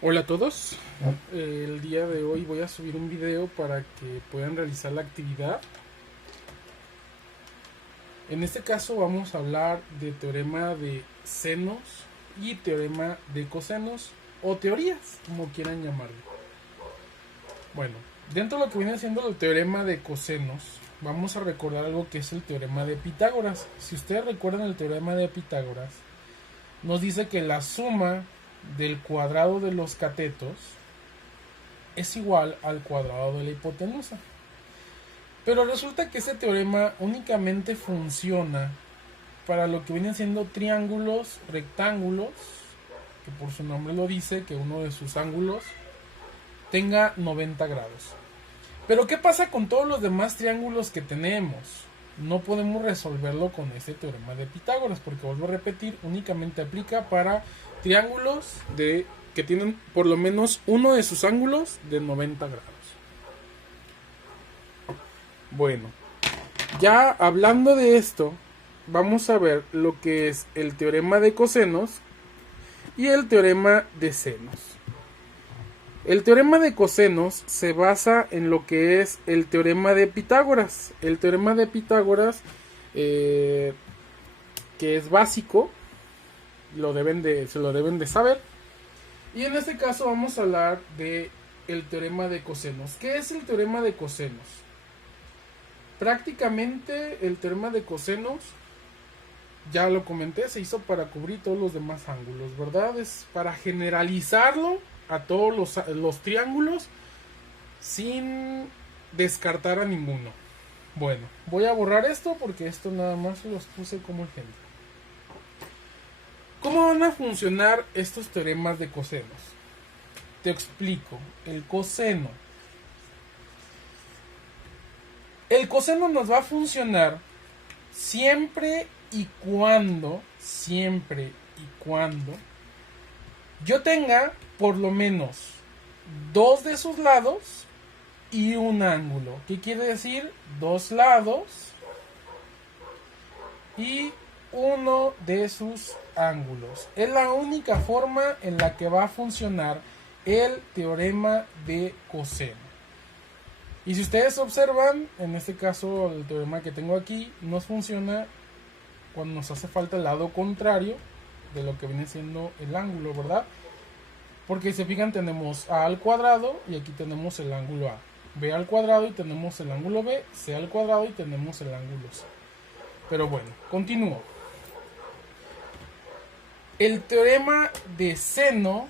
Hola a todos, el día de hoy voy a subir un video para que puedan realizar la actividad. En este caso vamos a hablar de teorema de senos y teorema de cosenos o teorías, como quieran llamarlo. Bueno, dentro de lo que viene siendo el teorema de cosenos, vamos a recordar algo que es el teorema de Pitágoras. Si ustedes recuerdan el teorema de Pitágoras, nos dice que la suma del cuadrado de los catetos es igual al cuadrado de la hipotenusa. Pero resulta que ese teorema únicamente funciona para lo que vienen siendo triángulos rectángulos, que por su nombre lo dice, que uno de sus ángulos tenga 90 grados. Pero ¿qué pasa con todos los demás triángulos que tenemos? No podemos resolverlo con ese teorema de Pitágoras, porque vuelvo a repetir, únicamente aplica para triángulos que tienen por lo menos uno de sus ángulos de 90 grados. Bueno, ya hablando de esto, vamos a ver lo que es el teorema de cosenos y el teorema de senos. El teorema de cosenos se basa en lo que es el teorema de Pitágoras. El teorema de Pitágoras, que es básico, se lo deben de saber. Y en este caso vamos a hablar de el teorema de cosenos. ¿Qué es el teorema de cosenos? Prácticamente el teorema de cosenos, ya lo comenté, se hizo para cubrir todos los demás ángulos, ¿verdad? Es para generalizarlo a todos los triángulos sin descartar a ninguno. Bueno, voy a borrar esto porque esto nada más los puse como ejemplo. ¿Cómo van a funcionar estos teoremas de cosenos? Te explico. El coseno nos va a funcionar siempre y cuando yo tenga por lo menos dos de sus lados y un ángulo. ¿Qué quiere decir? Dos lados y uno de sus ángulos. Es la única forma en la que va a funcionar el teorema de coseno. Y si ustedes observan, en este caso el teorema que tengo aquí nos funciona cuando nos hace falta el lado contrario de lo que viene siendo el ángulo, ¿verdad? Porque si se fijan, tenemos a al cuadrado y aquí tenemos el ángulo a. B al cuadrado y tenemos el ángulo b, c al cuadrado y tenemos el ángulo c. Pero bueno, continúo. El teorema de seno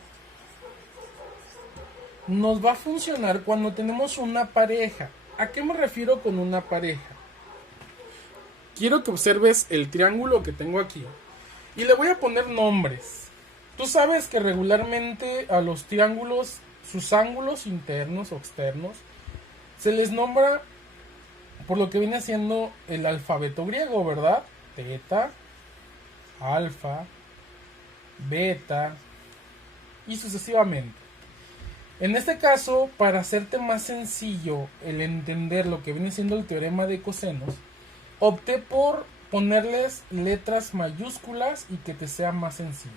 nos va a funcionar cuando tenemos una pareja. ¿A qué me refiero con una pareja? Quiero que observes el triángulo que tengo aquí y le voy a poner nombres. Tú sabes que regularmente a los triángulos, sus ángulos internos o externos, se les nombra por lo que viene siendo el alfabeto griego, ¿verdad? Teta, alfa, beta y sucesivamente. En este caso, para hacerte más sencillo el entender lo que viene siendo el teorema de cosenos, opté por ponerles letras mayúsculas y que te sea más sencillo.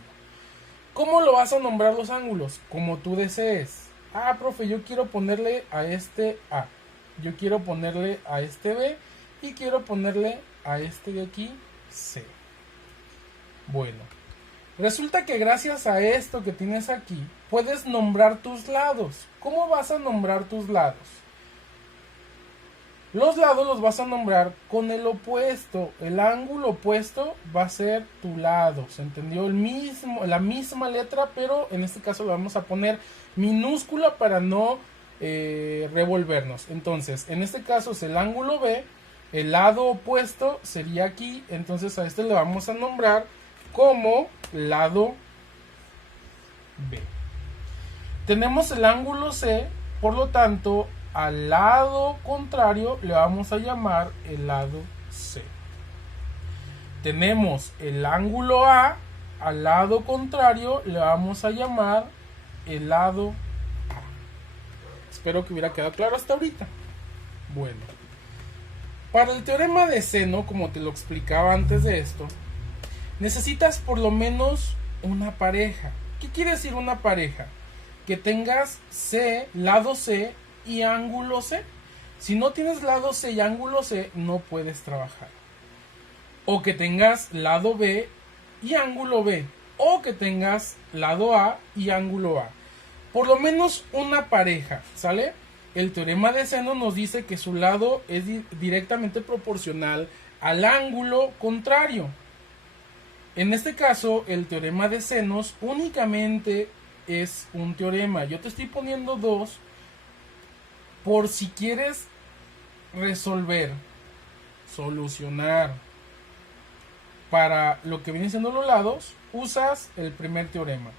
¿Cómo lo vas a nombrar los ángulos? Como tú desees. Ah, profe, yo quiero ponerle a este A, yo quiero ponerle a este B y quiero ponerle a este de aquí C. Bueno, resulta que gracias a esto que tienes aquí, puedes nombrar tus lados. ¿Cómo vas a nombrar tus lados? Los lados los vas a nombrar con el opuesto. El ángulo opuesto va a ser tu lado. ¿Se entendió? La misma letra, pero en este caso lo vamos a poner minúscula para no revolvernos. Entonces, en este caso es el ángulo B. El lado opuesto sería aquí. Entonces a este le vamos a nombrar como lado B. Tenemos el ángulo C, por lo tanto, al lado contrario le vamos a llamar el lado C. Tenemos el ángulo A, al lado contrario le vamos a llamar el lado A. Espero que hubiera quedado claro hasta ahorita. Bueno, para el teorema de seno, como te lo explicaba antes de esto, necesitas por lo menos una pareja. ¿Qué quiere decir una pareja? que tengas C, lado C y ángulo C. Si no tienes lado C y ángulo C, no puedes trabajar. O que tengas lado B y ángulo B. O que tengas lado A y ángulo A. Por lo menos una pareja, ¿sale? El teorema de seno nos dice que su lado es directamente proporcional al ángulo contrario. En este caso, el teorema de senos únicamente es un teorema. Yo te estoy poniendo dos por si quieres resolver, solucionar para lo que vienen siendo los lados, usas el primer teorema.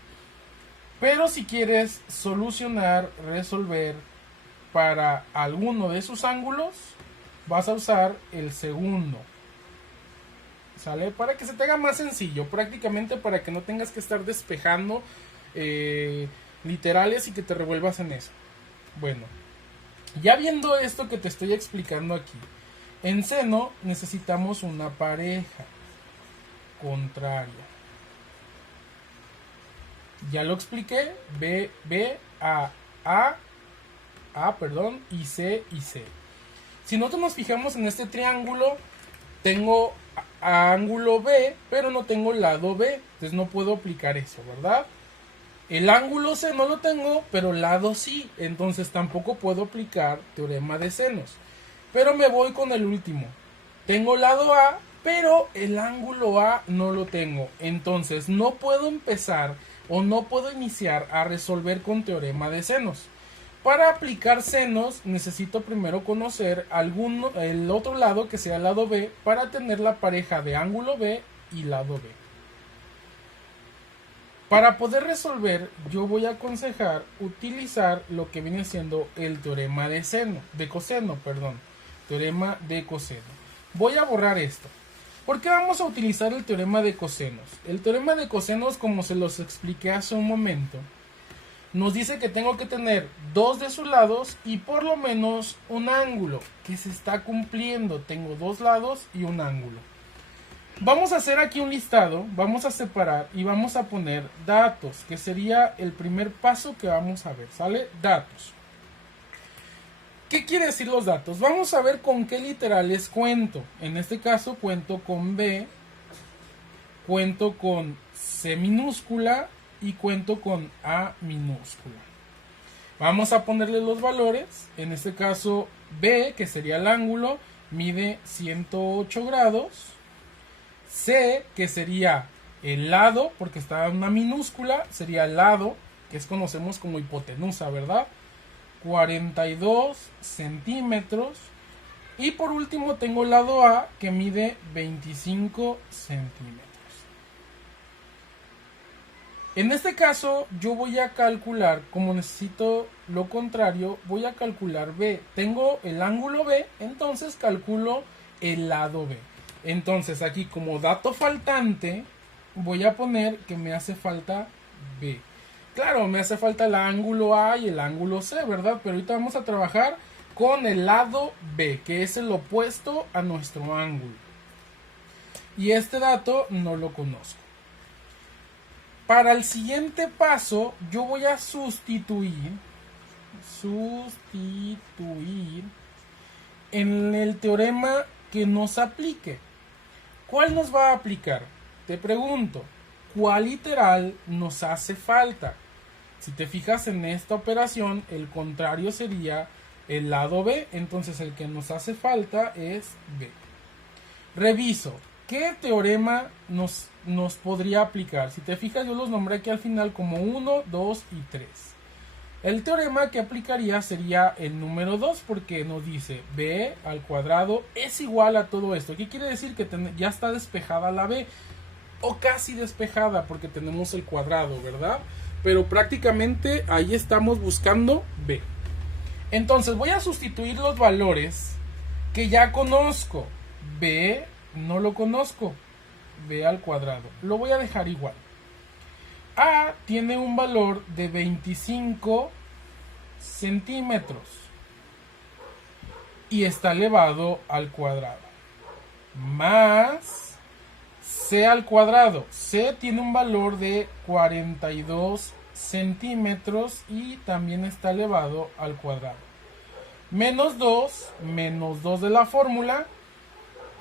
Pero si quieres solucionar, resolver para alguno de sus ángulos, vas a usar el segundo. ¿Sale? Para que se te haga más sencillo, prácticamente para que no tengas que estar despejando literales y que te revuelvas en eso. Bueno, ya viendo esto que te estoy explicando aquí, en seno necesitamos una pareja contraria. Ya lo expliqué, B, A, perdón, y C. Si nosotros nos fijamos en este triángulo, tengo ángulo B, pero no tengo lado B, entonces no puedo aplicar eso, ¿verdad? El ángulo C no lo tengo, pero lado sí, entonces tampoco puedo aplicar teorema de senos. Pero me voy con el último. Tengo lado A, pero el ángulo A no lo tengo, entonces no puedo empezar o no puedo iniciar a resolver con teorema de senos. Para aplicar senos necesito primero conocer el otro lado que sea el lado B para tener la pareja de ángulo B y lado B. Para poder resolver, yo voy a aconsejar utilizar lo que viene siendo el teorema de coseno. Teorema de coseno. Voy a borrar esto. ¿Por qué vamos a utilizar el teorema de cosenos? El teorema de cosenos, como se los expliqué hace un momento, nos dice que tengo que tener dos de sus lados y por lo menos un ángulo que se está cumpliendo. Tengo dos lados y un ángulo. Vamos a hacer aquí un listado, vamos a separar y vamos a poner datos, que sería el primer paso que vamos a ver, ¿sale? Datos. ¿Qué quiere decir los datos? Vamos a ver con qué literales cuento. En este caso cuento con B, cuento con C minúscula y cuento con A minúscula. Vamos a ponerle los valores. En este caso B, que sería el ángulo, mide 108 grados. C, que sería el lado, porque está en una minúscula, sería el lado, que conocemos como hipotenusa, ¿verdad? 42 centímetros. Y por último tengo el lado A, que mide 25 centímetros. En este caso yo voy a calcular, como necesito lo contrario, voy a calcular B. Tengo el ángulo B, entonces calculo el lado B. Entonces aquí como dato faltante voy a poner que me hace falta B. Claro, me hace falta el ángulo A y el ángulo C, ¿verdad? Pero ahorita vamos a trabajar con el lado B, que es el opuesto a nuestro ángulo. Y este dato no lo conozco. Para el siguiente paso, yo voy a sustituir en el teorema que nos aplique. ¿Cuál nos va a aplicar? Te pregunto, ¿cuál literal nos hace falta? Si te fijas en esta operación, el contrario sería el lado B, entonces el que nos hace falta es B. Reviso, ¿qué teorema nos podría aplicar? Si te fijas, yo los nombré aquí al final como 1, 2 y 3. El teorema que aplicaría sería el número 2 porque nos dice B al cuadrado es igual a todo esto. ¿Qué quiere decir? Que ya está despejada la B o casi despejada porque tenemos el cuadrado, ¿verdad? Pero prácticamente ahí estamos buscando B. Entonces voy a sustituir los valores que ya conozco. B no lo conozco. B al cuadrado. Lo voy a dejar igual. A tiene un valor de 25 centímetros. Y está elevado al cuadrado. Más C al cuadrado. C tiene un valor de 42 centímetros y también está elevado al cuadrado. Menos 2 de la fórmula,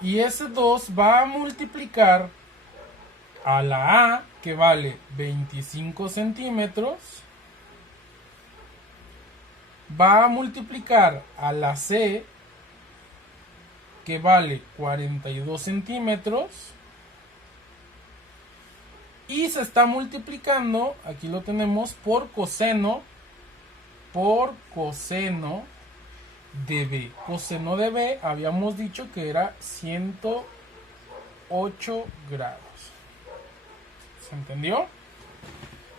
y ese 2 va a multiplicar a la A, que vale 25 centímetros, va a multiplicar a la C, que vale 42 centímetros, y se está multiplicando, aquí lo tenemos, por coseno de B. Coseno de B habíamos dicho que era 108 grados. ¿Se entendió?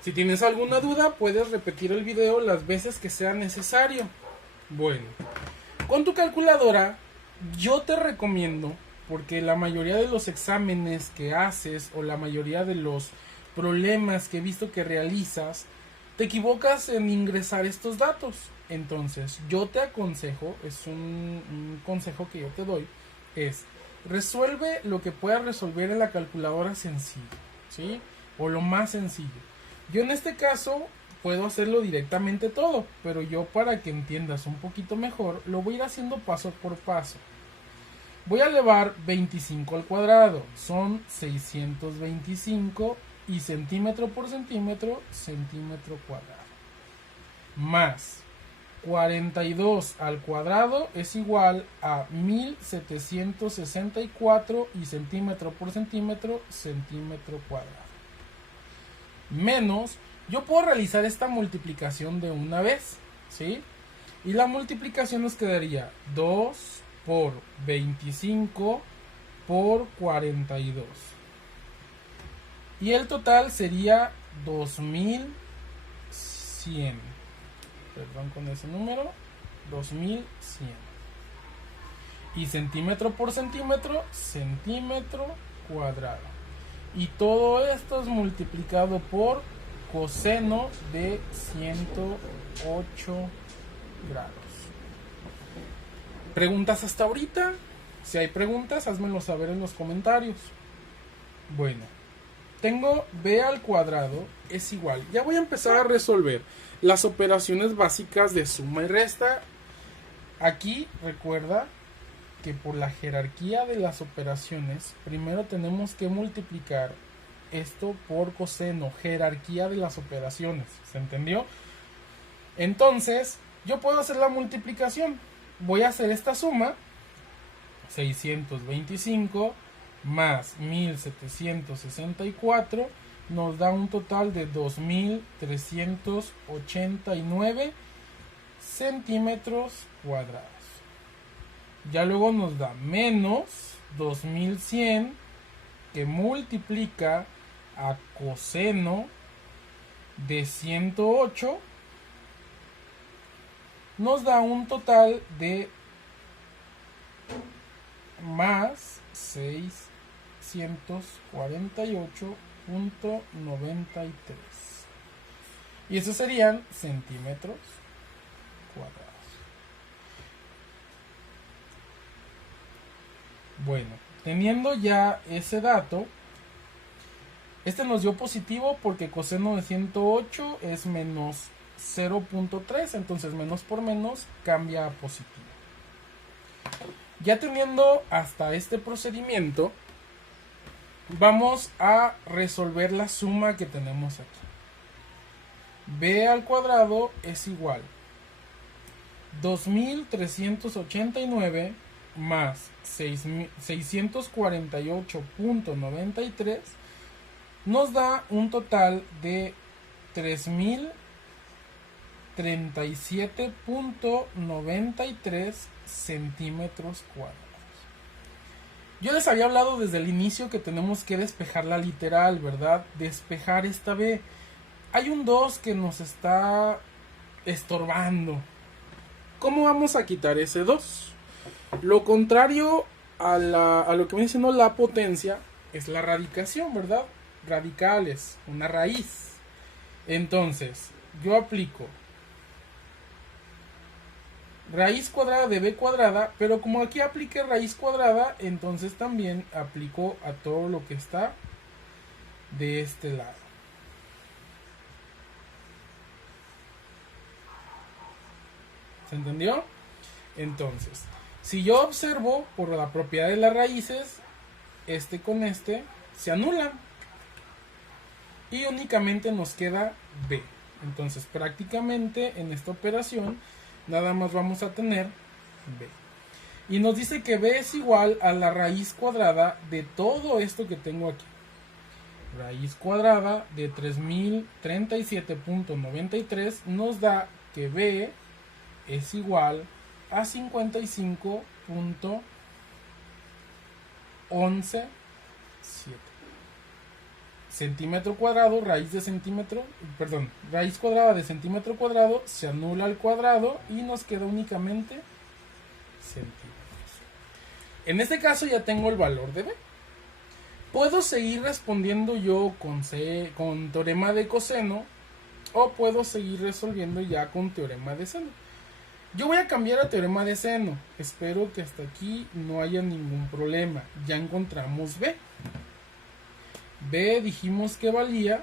Si tienes alguna duda, puedes repetir el video las veces que sea necesario. Bueno, con tu calculadora, yo te recomiendo, porque la mayoría de los exámenes que haces o la mayoría de los problemas que he visto que realizas, te equivocas en ingresar estos datos. Entonces, yo te aconsejo, es un consejo que yo te doy, es resuelve lo que puedas resolver en la calculadora sencilla, ¿sí? O lo más sencillo. Yo en este caso puedo hacerlo directamente todo, pero yo, para que entiendas un poquito mejor, lo voy a ir haciendo paso por paso. Voy a elevar 25 al cuadrado, son 625, y centímetro por centímetro, centímetro cuadrado. Más 42 al cuadrado es igual a 1764, y centímetro por centímetro, centímetro cuadrado. Menos, yo puedo realizar esta multiplicación de una vez, ¿sí? Y la multiplicación nos quedaría 2 por 25 por 42. Y el total sería 2100. Perdón con ese número. 2100. Y centímetro por centímetro, centímetro cuadrado. Y todo esto es multiplicado por coseno de 108 grados. ¿Preguntas hasta ahorita? Si hay preguntas, házmelo saber en los comentarios. Bueno, tengo b al cuadrado es igual. Ya voy a empezar a resolver las operaciones básicas de suma y resta. Aquí recuerda que por la jerarquía de las operaciones, primero tenemos que multiplicar esto por coseno, jerarquía de las operaciones, ¿se entendió? Entonces, yo puedo hacer la multiplicación. Voy a hacer esta suma, 625 más 1764, nos da un total de 2389 centímetros cuadrados. Ya luego nos da menos 2100, que multiplica a coseno de 108, nos da un total de más 648.93. Y esos serían centímetros cuadrados. Bueno, teniendo ya ese dato, este nos dio positivo porque coseno de 108 es menos 0.3, entonces menos por menos cambia a positivo. Ya teniendo hasta este procedimiento, vamos a resolver la suma que tenemos aquí. B al cuadrado es igual 2389 más 648.93 nos da un total de 3037.93 centímetros cuadrados. Yo les había hablado desde el inicio que tenemos que despejar la literal, ¿verdad? Despejar esta B. Hay un 2 que nos está estorbando. ¿Cómo vamos a quitar ese 2? Lo contrario a lo que viene siendo la potencia es la radicación, ¿verdad? Radicales, una raíz. Entonces, yo aplico raíz cuadrada de b cuadrada, pero como aquí apliqué raíz cuadrada, entonces también aplico a todo lo que está de este lado. ¿Se entendió? Entonces, si yo observo por la propiedad de las raíces, este con este se anulan. Y únicamente nos queda b. Entonces, prácticamente en esta operación, nada más vamos a tener b. Y nos dice que b es igual a la raíz cuadrada de todo esto que tengo aquí. Raíz cuadrada de 3037.93 nos da que b es igual a 55.117 centímetro cuadrado, raíz cuadrada de centímetro cuadrado, se anula al cuadrado y nos queda únicamente centímetros. En este caso ya tengo el valor de b. Puedo seguir respondiendo yo con teorema de coseno, o puedo seguir resolviendo ya con teorema de seno. Yo voy a cambiar a teorema de seno. Espero que hasta aquí no haya ningún problema. Ya encontramos b. B dijimos que valía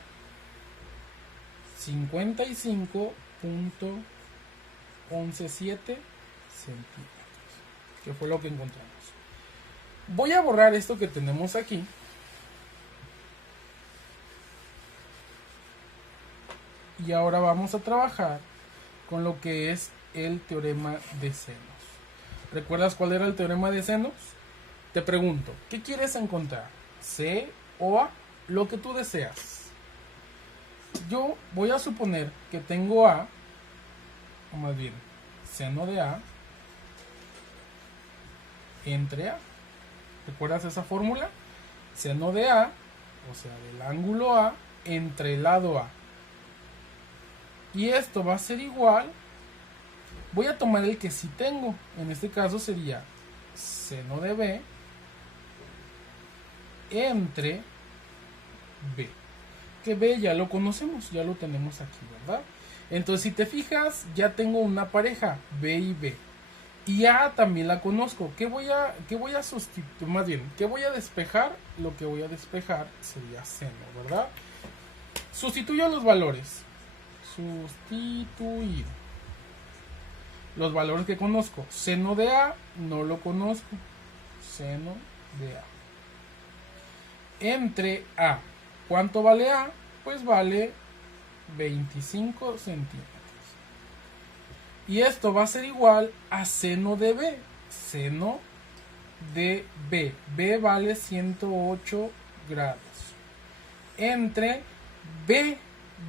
55.117 centímetros, que fue lo que encontramos. Voy a borrar esto que tenemos aquí. Y ahora vamos a trabajar con lo que es el teorema de senos. ¿Recuerdas cuál era el teorema de senos? Te pregunto, ¿qué quieres encontrar? ¿C o A? Lo que tú deseas. Yo voy a suponer que tengo A, o más bien, seno de A entre A. ¿Recuerdas esa fórmula? Seno de A, o sea, del ángulo A, entre el lado A. Y esto va a ser igual. Voy a tomar el que sí tengo. En este caso sería seno de B entre B. Que B ya lo conocemos, ya lo tenemos aquí, ¿verdad? Entonces, si te fijas, ya tengo una pareja, B y B. Y A también la conozco. ¿Qué voy a sustituir? Más bien, ¿qué voy a despejar? Lo que voy a despejar sería seno, ¿verdad? Sustituyo los valores. Sustituir. Los valores que conozco. Seno de A, no lo conozco. Seno de A. Entre A. ¿Cuánto vale A? Pues vale 25 centímetros. Y esto va a ser igual a seno de B. Seno de B. B vale 108 grados. Entre B,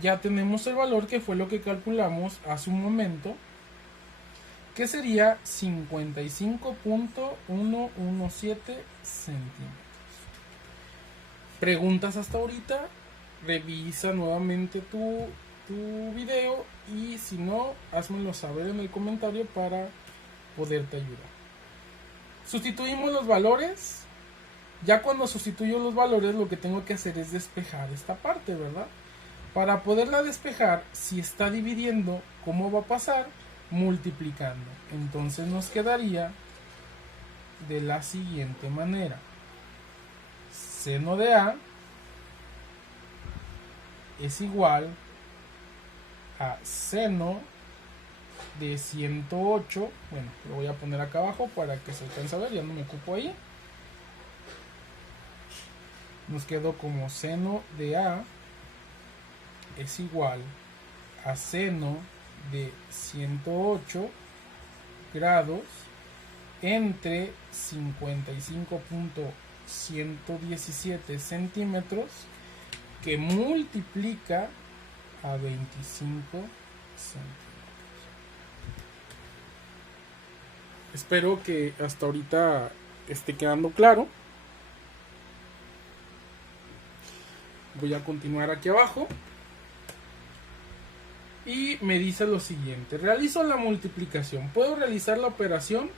ya tenemos el valor que fue lo que calculamos hace un momento, que sería 55.117 centímetros. Preguntas hasta ahorita, revisa nuevamente tu video y si no, házmelo saber en el comentario para poderte ayudar. Sustituimos los valores. Ya cuando sustituyo los valores, lo que tengo que hacer es despejar esta parte, ¿verdad? Para poderla despejar, si está dividiendo, ¿cómo va a pasar? Multiplicando. Entonces nos quedaría de la siguiente manera. Seno de A es igual a seno de 108. Bueno, lo voy a poner acá abajo para que se alcance a ver, ya no me ocupo ahí. Nos quedó como seno de A es igual a seno de 108 grados entre 55.117 centímetros que multiplica a 25 centímetros. Espero que hasta ahorita esté quedando claro. Voy a continuar aquí abajo. Y me dice lo siguiente. Realizo la multiplicación. Puedo realizar la operación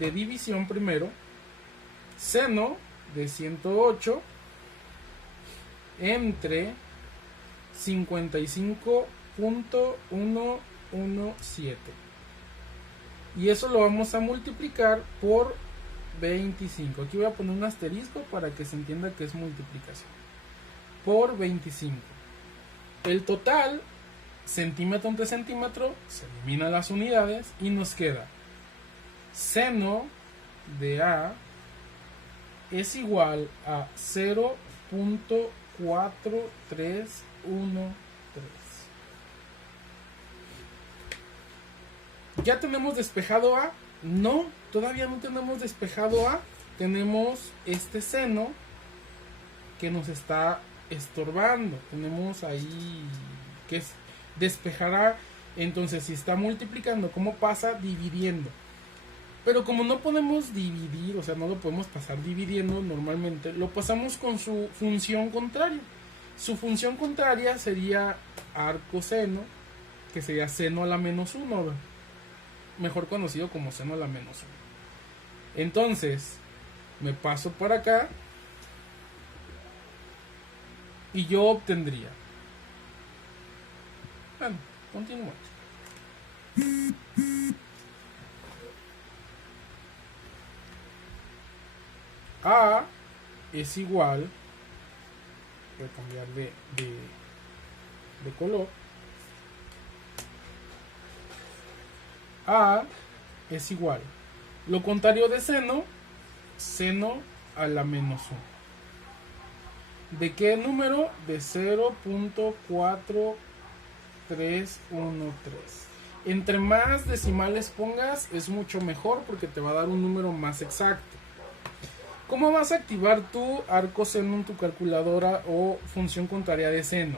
de división primero. Seno de 108 entre 55.117. Y eso lo vamos a multiplicar por 25. Aquí voy a poner un asterisco para que se entienda que es multiplicación. Por 25. El total centímetro entre centímetro, se eliminan las unidades y nos queda seno de A es igual a 0.4313. ¿Ya tenemos despejado A? No, todavía no tenemos despejado A. Tenemos este seno que nos está estorbando. Tenemos ahí que es despejar A. Entonces, si está multiplicando, ¿cómo pasa? Dividiendo. Pero como no podemos dividir, o sea, no lo podemos pasar dividiendo normalmente, lo pasamos con su función contraria. Su función contraria sería arcoseno, que sería seno a la menos 1, ¿verdad? Mejor conocido como seno a la menos 1. Entonces, me paso para acá y yo obtendría. Bueno, continuamos. A es igual, voy a cambiar de color. A es igual, lo contrario de seno, seno a la menos 1. ¿De qué número? De 0.4313. Entre más decimales pongas es mucho mejor porque te va a dar un número más exacto. ¿Cómo vas a activar tu arcoseno en tu calculadora o función contraria de seno?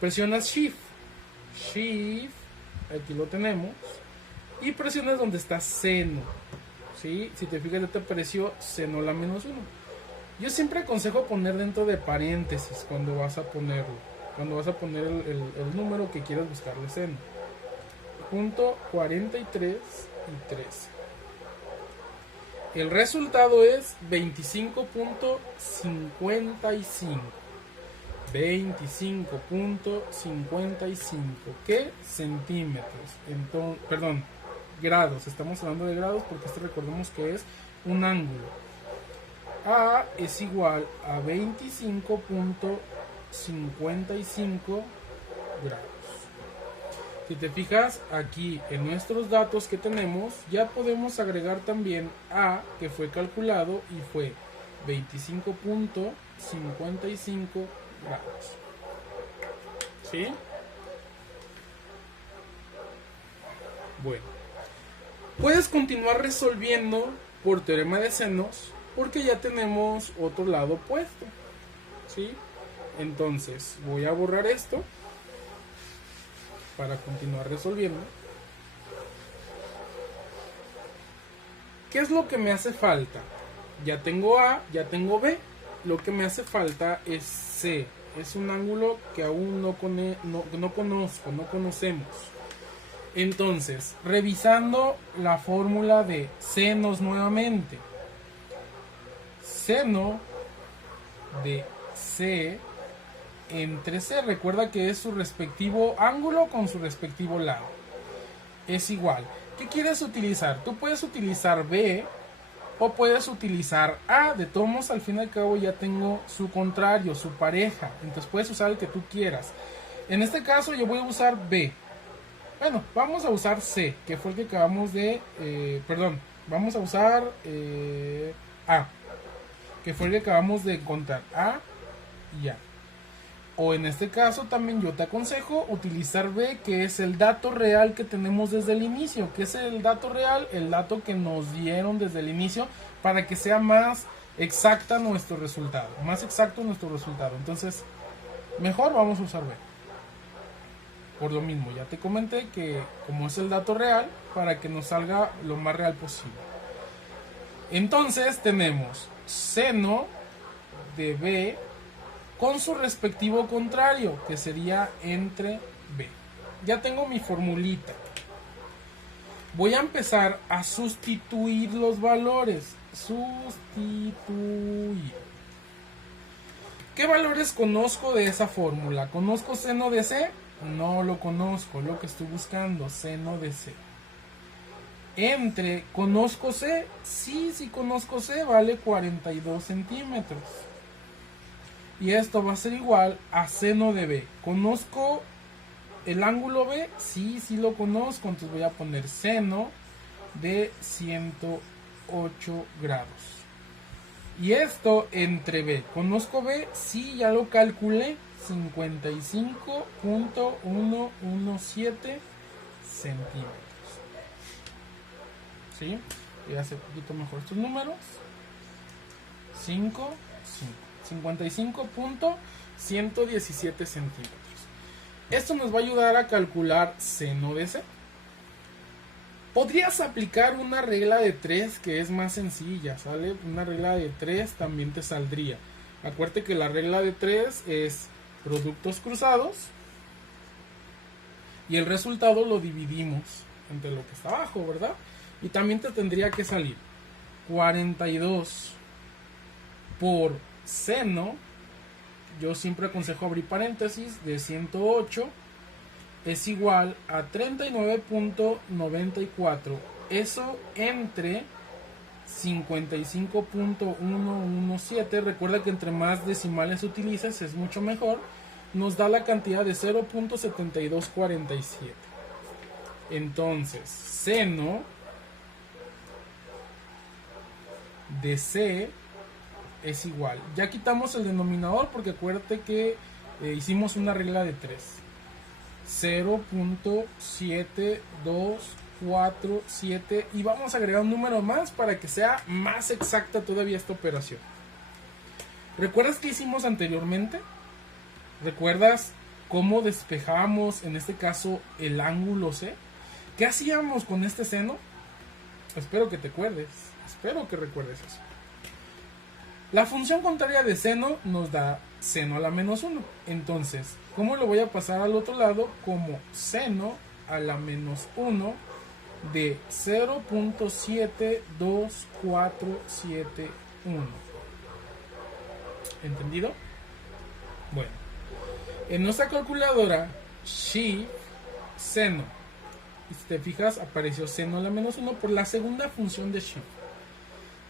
Presionas Shift, aquí lo tenemos, y presionas donde está seno, ¿sí? Si te fijas ya te apareció seno a la menos 1. Yo siempre aconsejo poner dentro de paréntesis cuando vas a ponerlo, cuando vas a poner el número que quieras buscarle seno. Punto 43 y 13. El resultado es 25.55. 25.55. ¿Qué? Centímetros. Entonces, perdón, grados. Estamos hablando de grados porque recordemos que es un ángulo. A es igual a 25.55 grados. Si te fijas aquí en nuestros datos que tenemos, ya podemos agregar también A, que fue calculado y fue 25.55 grados. ¿Sí? Bueno, puedes continuar resolviendo por teorema de senos porque ya tenemos otro lado puesto. ¿Sí? Entonces voy a borrar esto para continuar resolviendo. ¿Qué es lo que me hace falta? Ya tengo A, ya tengo B. Lo que me hace falta es C. Es un ángulo que aún no conozco, no conocemos. Entonces, revisando la fórmula de senos nuevamente. Seno de C entre C, recuerda que es su respectivo ángulo con su respectivo lado. Es igual. ¿Qué quieres utilizar? Tú puedes utilizar B o puedes utilizar A. De todos modos, al fin y al cabo ya tengo su contrario, su pareja. Entonces puedes usar el que tú quieras. En este caso yo voy a usar B. Bueno, vamos a usar C, que fue el que acabamos de... vamos a usar A, que fue el que acabamos de encontrar. A y A. O en este caso también yo te aconsejo utilizar B, que es el dato real que tenemos desde el inicio. ¿Qué es el dato real? El dato que nos dieron desde el inicio para que sea más exacta nuestro resultado. Más exacto nuestro resultado. Entonces, mejor vamos a usar B. Por lo mismo, ya te comenté que como es el dato real, para que nos salga lo más real posible. Entonces tenemos seno de B con su respectivo contrario, que sería entre B. Ya tengo mi formulita. Voy a empezar a sustituir los valores. Sustituir. ¿Qué valores conozco de esa fórmula? ¿Conozco seno de C? No lo conozco, lo que estoy buscando, seno de C. Entre, ¿conozco C? Sí conozco C, vale 42 centímetros. Y esto va a ser igual a seno de B. ¿Conozco El ángulo B, sí lo conozco, entonces voy a poner seno de 108 grados. Y esto entre B. ¿Conozco B? Sí, ya lo calculé. 55.117 centímetros. ¿Sí? Voy a hacer un poquito mejor estos números. 55.117 centímetros. Esto nos va a ayudar a calcular seno de C. Podrías aplicar una regla de 3 que es más sencilla, ¿sale? Una regla de 3 también te saldría. Acuérdate que la regla de 3 es productos cruzados y el resultado lo dividimos entre lo que está abajo, ¿verdad? Y también te tendría que salir 42 por seno, yo siempre aconsejo abrir paréntesis, de 108 es igual a 39.94. Eso entre 55.117. Recuerda que entre más decimales utilices es mucho mejor. Nos da la cantidad de 0.7247. Entonces, seno de C es igual. Ya quitamos el denominador porque acuérdate que hicimos una regla de 3. 0.7247 y vamos a agregar un número más para que sea más exacta todavía esta operación. ¿Recuerdas qué hicimos anteriormente? ¿Recuerdas cómo despejamos en este caso el ángulo C? ¿Qué hacíamos con este seno? Espero que te acuerdes. Espero que recuerdes eso. La función contraria de seno nos da seno a la menos 1. Entonces, ¿cómo lo voy a pasar al otro lado? Como seno a la menos 1 de 0.72471. ¿Entendido? Bueno, en nuestra calculadora, Shift seno. Y si te fijas, apareció seno a la menos 1 por la segunda función de Shift.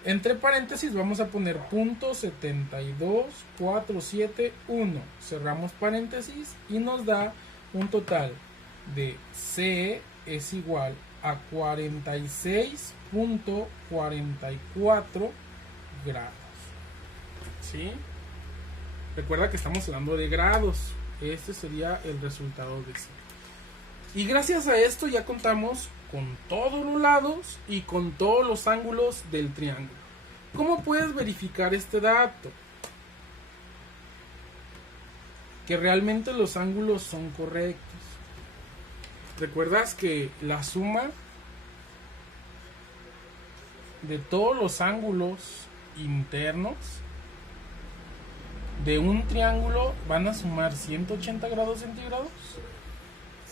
Entre paréntesis vamos a poner .72471. Cerramos paréntesis y nos da un total de C es igual a 46.44 grados. ¿Sí? Recuerda que estamos hablando de grados. Este sería el resultado de C. Y gracias a esto ya contamos con todos los lados y con todos los ángulos del triángulo. ¿Cómo puedes verificar este dato? Que realmente los ángulos son correctos. ¿Recuerdas que la suma de todos los ángulos internos de un triángulo van a sumar 180 grados centígrados?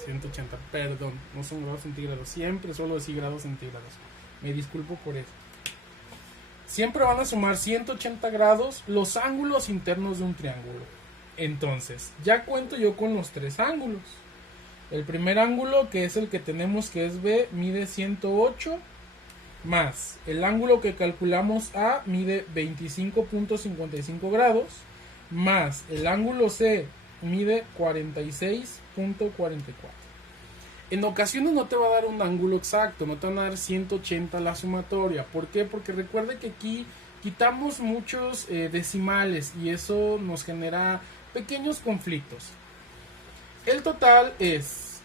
180, perdón, no son grados centígrados, siempre solo decir grados centígrados, me disculpo por eso. Siempre van a sumar 180 grados los ángulos internos de un triángulo. Entonces, ya cuento yo con los tres ángulos. El primer ángulo, que es el que tenemos, que es B, mide 108, más el ángulo que calculamos A, mide 25.55 grados, más el ángulo C, mide 46.44. En ocasiones no te va a dar un ángulo exacto, no te van a dar 180 la sumatoria. ¿Por qué? Porque recuerda que aquí quitamos muchos decimales y eso nos genera pequeños conflictos. El total es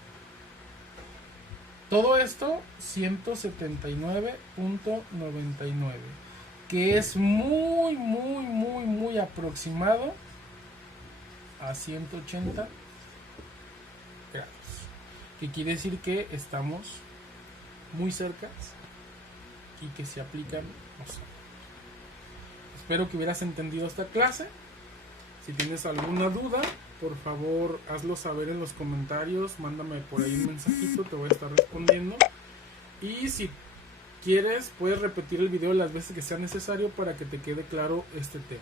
todo esto 179.99, que es muy aproximado a 180 grados, que quiere decir que estamos muy cerca y que se aplican los ángulos. Espero que hubieras entendido esta clase. Si tienes alguna duda, por favor hazlo saber en los comentarios, mándame por ahí un mensajito, te voy a estar respondiendo. Y si quieres, puedes repetir el video las veces que sea necesario para que te quede claro este tema.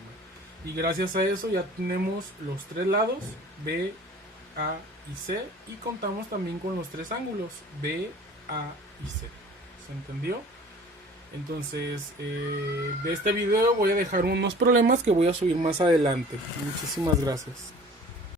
Y gracias a eso ya tenemos los tres lados, B, A y C, y contamos también con los tres ángulos, B, A y C. ¿Se entendió? Entonces, de este video voy a dejar unos problemas que voy a subir más adelante. Muchísimas gracias.